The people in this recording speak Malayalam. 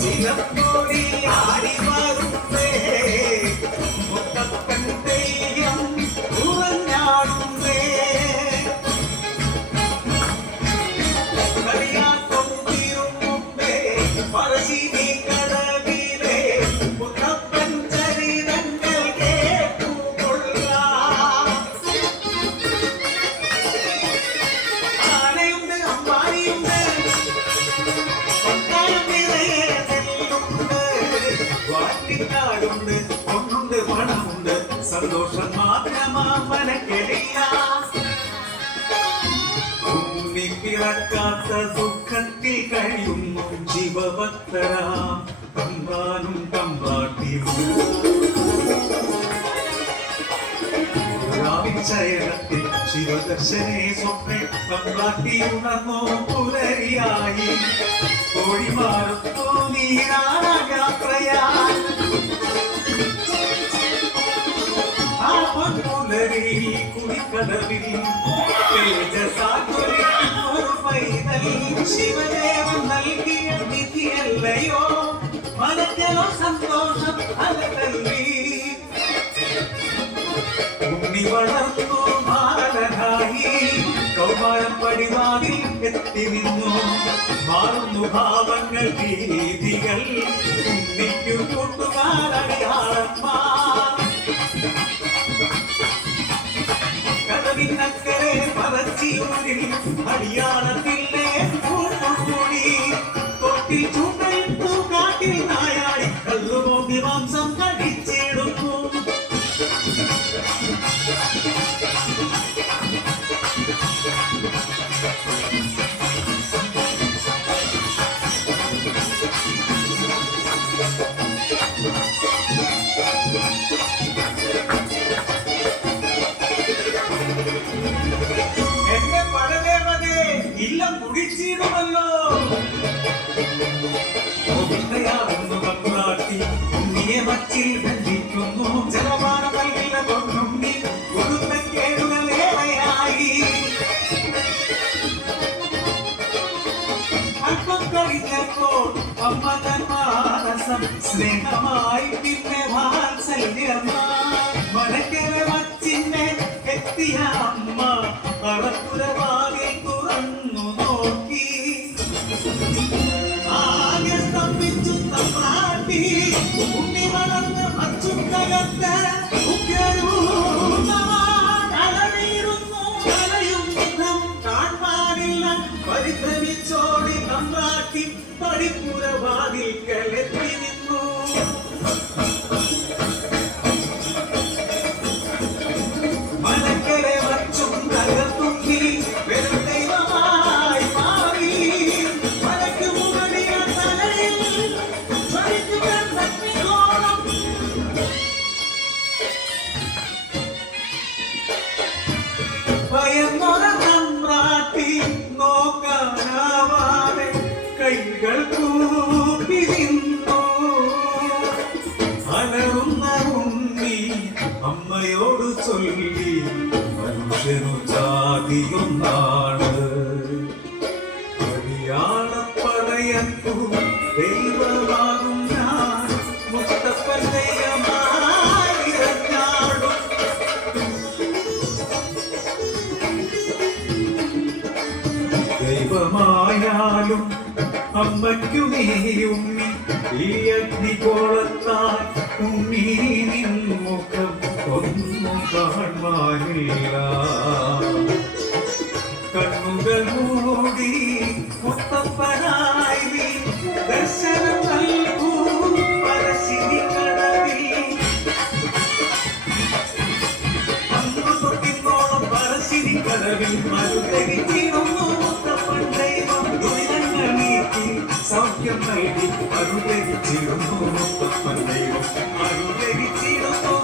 ചിലപ്പോടി ആടി വരുന്നേ മുത്തപ്പൻ തെയ്യം ഉറഞ്ഞാടുന്നേ കളിയാട്ടം തീരും മുമ്പേ പറശ്ശിനി കടവിലെ മുത്തപ്പൻ ചരിതങ്ങൾ കേട്ടുകൊള്ളാം. ആനയുണ്ട് അമ്പാരിയുണ്ട് വാട്ടിക്കാടുണ്ട് ഒന്നുണ്ട് പണമുണ്ട് സന്തോഷം മാത്രമാ മനക്കെളിയ പിറക്കാത്ത ദുഃഖത്തിൽ കഴിയുന്നു ശിവഭക്തരാം തമ്പാനും തമ്പാട്ടിയും ശയനത്തിൽ ശിവദർശനെ സ്വപ്നെ തമ്പാട്ടി ഉണർന്നോ പുലരിയായി കോഴിമാറുന്നു നീരായാത്രയായി ആ പൊൻപുലരി കുടിക്കടവിൽ തേജസാത്തൊരു പൈതൽ ശിവദേവൻ നൽകിയ നിധിയല്ലയോ മനക്കലോ സന്തോഷം അലതല്ലി ഉണ്ണി വളർന്നു ബാലനായി കൗമാരം പടിവാതിൽ എത്തി നിന്നു മാറുന്നു ഭാവങ്ങൾ രീതികൾ ഉണ്ണിക്കു കൂട്ടുകാരടിയാളന്മാർ കടവിനക്കരെ പറച്ചിയൂരിൽ അടിയാളത്തിലെ കൂട്ടുകൂടി തൊട്ടിൽ ചൂണ്ടയിട്ടു കാട്ടിൽ നായാടി കല്ലുപോകി മാംസം കടിച്ചിടുന്നു. എന്റെ പടദേവതേ ഇല്ലം കുടിച്ചിടുമല്ലോ ഒന്നയാവുന്നു കണ്ണാട്ടി ഉണ്ണിയെ മച്ചിൽ ബന്ധിക്കുന്നു ജലപാനം നൽകില്ല കൊണ്ടുണ്ണി കൊടുത്ത കേടുകളേറെയായി അല്പം കഴിഞ്ഞപ്പോൾ അമ്മ തന്മാനസം സ്നേഹമായി പിന്നെ വാത്സല്യമായി മനക്കര മച്ചിന്നെ എത്തിയ അമ്മ അറപ്പുരവാതിൽ തുറന്നു നോക്കി ആകെ സ്തംഭിച്ചു തമ്പാട്ടി ഉണ്ണി വളർന്ന് അച്ചുക്കകത്ത് ഉഗ്രരൂപമായിരുന്നു കലയുദ്ധം കാണാനില്ല പരിഭ്രമിച്ചോടി തമ്പാട്ടി പടിപ്പുരവാതിൽ കലെത്തി നിന്നു. മനക്കരെ വച്ചും തകർത്തുമ്പി വെറും ദൈവമായി മാറി മനക്ക് മുകളിയ തലയിൽ ജ്വലിക്കുകോളം ഭയന്നൊര സമ്രാട്ടി നോക്കാനാവാതെ കൈകൾ കൂപ്പി നിന്നു. അലറുന്ന ഉണ്ണി അമ്മയോട് ചൊല്ലി മനുഷ്യനു ജാതിയൊന്നാണ് അടിയാളപ്പടയത്തു ദൈവമാകും ഞാൻ മുത്തപ്പൻ ദൈവമായി ഇറങ്ങാടും. ദൈവമായാലും അമ്മയ്ക്കു നീ ഉണ്ണി ഈ അഗ്നികോളത്താൽ ഉണ്ണി നിൻമുഖം ഒന്നും കാണാനില്ല. കണ്ണുകൾ മൂടി മുത്തപ്പനായി നീ ദർശനം നൽകൂ പറശ്ശിനി കടവിൽ. അന്നു തൊട്ടിന്നോളം പറശ്ശിനി കടവിൽ മരുതരിച്ചിരുന്നു മുത്തപ്പൻ ദൈവം ദുരിതങ്ങൾ നീക്കി സൗഖ്യം നൽകി മരുതരിച്ചിരുന്നു മുത്തപ്പൻ ദൈവം മരുതരിച്ചിരുന്നു.